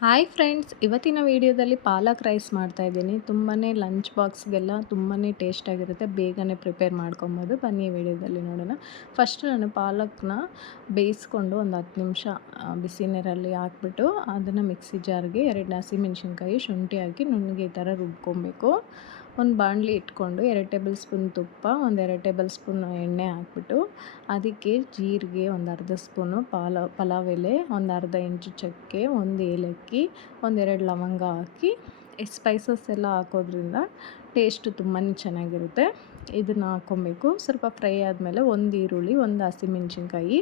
Hi friends, ಇವತ್ತಿನ ವಿಡಿಯೋದಲ್ಲಿ ಪಾಲಕ್ rice ಮಾಡ್ತಾಯಿದ್ದೀನಿ. ತುಂಬಾ ಲಂಚ್ ಬಾಕ್ಸ್ಗೆಲ್ಲ ತುಂಬಾ ಟೇಸ್ಟಾಗಿರುತ್ತೆ. ಬೇಗನೆ ಪ್ರಿಪೇರ್ ಮಾಡ್ಕೊಬೋದು. ಬನ್ನಿ ವಿಡಿಯೋದಲ್ಲಿ ನೋಡೋಣ. ಫಸ್ಟ್ ನಾನು ಪಾಲಕ್ನ ಬೇಯಿಸ್ಕೊಂಡು ಒಂದು 10 ನಿಮಿಷ ಬಿಸಿ ನೀರಲ್ಲಿ ಹಾಕ್ಬಿಟ್ಟು ಅದನ್ನು ಮಿಕ್ಸಿ ಜಾರ್ಗೆ 2 ಹಸಿಮೆಣ್ಸಿನ್ಕಾಯಿ, ಶುಂಠಿ ಹಾಕಿ ನುಣ್ಣಗೆ ಈ ಥರ ರುಬ್ಕೊಬೇಕು. ಒಂದು ಬಾಣಲಿ ಇಟ್ಕೊಂಡು 2 ಟೇಬಲ್ ಸ್ಪೂನ್ ತುಪ್ಪ, ಒಂದು 2 ಟೇಬಲ್ ಸ್ಪೂನ್ ಎಣ್ಣೆ ಹಾಕ್ಬಿಟ್ಟು ಅದಕ್ಕೆ ಜೀರಿಗೆ, ಒಂದು ಅರ್ಧ ಸ್ಪೂನು ಪಲಾವ್ ಎಲೆ, ಒಂದು ಅರ್ಧ ಇಂಚು ಚಕ್ಕೆ, ಒಂದು ಏಲಕ್ಕಿ, ಒಂದೆರಡು ಲವಂಗ ಹಾಕಿ ಸ್ಪೈಸಸ್ ಎಲ್ಲ ಹಾಕೋದ್ರಿಂದ ಟೇಸ್ಟು ತುಂಬಾ ಚೆನ್ನಾಗಿರುತ್ತೆ. ಇದನ್ನು ಹಾಕ್ಕೊಬೇಕು. ಸ್ವಲ್ಪ ಫ್ರೈ ಆದಮೇಲೆ ಒಂದು ಈರುಳ್ಳಿ, ಒಂದು ಹಸಿಮೆಣ್ಸಿನ್ಕಾಯಿ,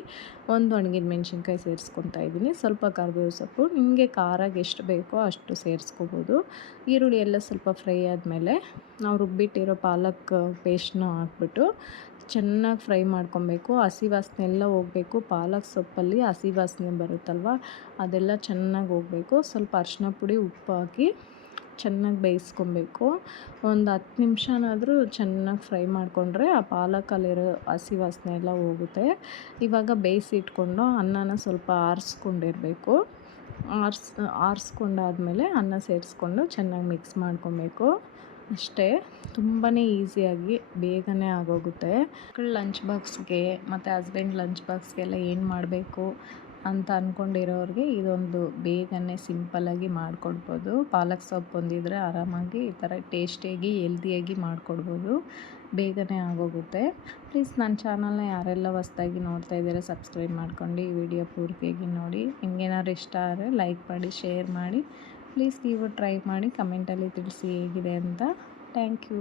ಒಂದು ಒಣಗಿದ ಮೆಣಸಿನ್ಕಾಯಿ ಸೇರಿಸ್ಕೊತಾ ಇದ್ದೀನಿ. ಸ್ವಲ್ಪ ಕರಿಬೇವು ಸೊಪ್ಪು, ನಿಮಗೆ ಖಾರಕ್ಕೆ ಎಷ್ಟು ಬೇಕೋ ಅಷ್ಟು ಸೇರಿಸ್ಕೋಬೋದು. ಈರುಳ್ಳಿ ಎಲ್ಲ ಸ್ವಲ್ಪ ಫ್ರೈ ಆದಮೇಲೆ ನಾವು ರುಬ್ಬಿಟ್ಟಿರೋ ಪಾಲಕ್ ಪೇಸ್ಟ್ನ ಹಾಕ್ಬಿಟ್ಟು ಚೆನ್ನಾಗಿ ಫ್ರೈ ಮಾಡ್ಕೊಬೇಕು. ಹಸಿ ವಾಸನೆ ಎಲ್ಲ ಹೋಗಬೇಕು. ಪಾಲಕ್ ಸೊಪ್ಪಲ್ಲಿ ಹಸಿ ವಾಸನೆ ಬರುತ್ತಲ್ವ, ಅದೆಲ್ಲ ಚೆನ್ನಾಗಿ ಹೋಗಬೇಕು. ಸ್ವಲ್ಪ ಅರಿಶಿನ ಪುಡಿ, ಉಪ್ಪು ಹಾಕಿ ಚೆನ್ನಾಗಿ ಬೇಯಿಸ್ಕೊಬೇಕು. ಒಂದು 10 ನಿಮಿಷನಾದರೂ ಚೆನ್ನಾಗಿ ಫ್ರೈ ಮಾಡಿಕೊಂಡ್ರೆ ಆ ಪಾಲಕಲ್ಲಿರೋ ಹಸಿ ವಾಸನೆ ಎಲ್ಲ ಹೋಗುತ್ತೆ. ಇವಾಗ ಬೇಯಿಸಿ ಇಟ್ಕೊಂಡು ಅನ್ನನ ಸ್ವಲ್ಪ ಆರಿಸ್ಕೊಂಡಿರಬೇಕು. ಆರಿಸ್ಕೊಂಡಾದ್ಮೇಲೆ ಅನ್ನ ಸೇರಿಸ್ಕೊಂಡು ಚೆನ್ನಾಗಿ ಮಿಕ್ಸ್ ಮಾಡ್ಕೊಬೇಕು. ಅಷ್ಟೇ, ತುಂಬಾ ಈಸಿಯಾಗಿ ಬೇಗನೆ ಆಗೋಗುತ್ತೆ. ಮಕ್ಕಳ ಲಂಚ್ ಬಾಕ್ಸ್ಗೆ ಮತ್ತು ಹಸ್ಬೆಂಡ್ ಲಂಚ್ ಬಾಕ್ಸ್ಗೆಲ್ಲ ಏನು ಮಾಡಬೇಕು ಅಂತ ಅಂದ್ಕೊಂಡಿರೋರಿಗೆ ಇದೊಂದು ಬೇಗನೆ ಸಿಂಪಲ್ಲಾಗಿ ಮಾಡಿಕೊಡ್ಬೋದು. ಪಾಲಕ್ ಸೊಪ್ಪು ಹೊಂದಿದ್ರೆ ಆರಾಮಾಗಿ ಈ ಥರ ಟೇಸ್ಟಿಯಾಗಿ ಹೆಲ್ದಿಯಾಗಿ ಮಾಡಿಕೊಡ್ಬೋದು. ಬೇಗನೆ ಆಗೋಗುತ್ತೆ. ಪ್ಲೀಸ್ ನನ್ನ ಚಾನಲ್ನ ಯಾರೆಲ್ಲ ಹೊಸ್ದಾಗಿ ನೋಡ್ತಾ ಇದ್ದೀರಾ ಸಬ್ಸ್ಕ್ರೈಬ್ ಮಾಡ್ಕೊಂಡು ಈ ವಿಡಿಯೋ ಪೂರ್ತಿಯಾಗಿ ನೋಡಿ. ನಿಮ್ಗೇನಾದ್ರು ಇಷ್ಟ ಆದರೆ ಲೈಕ್ ಮಾಡಿ, ಶೇರ್ ಮಾಡಿ. ಪ್ಲೀಸ್ ನೀವು ಟ್ರೈ ಮಾಡಿ ಕಮೆಂಟಲ್ಲಿ ತಿಳಿಸಿ ಹೇಗಿದೆ ಅಂತ. Thank you.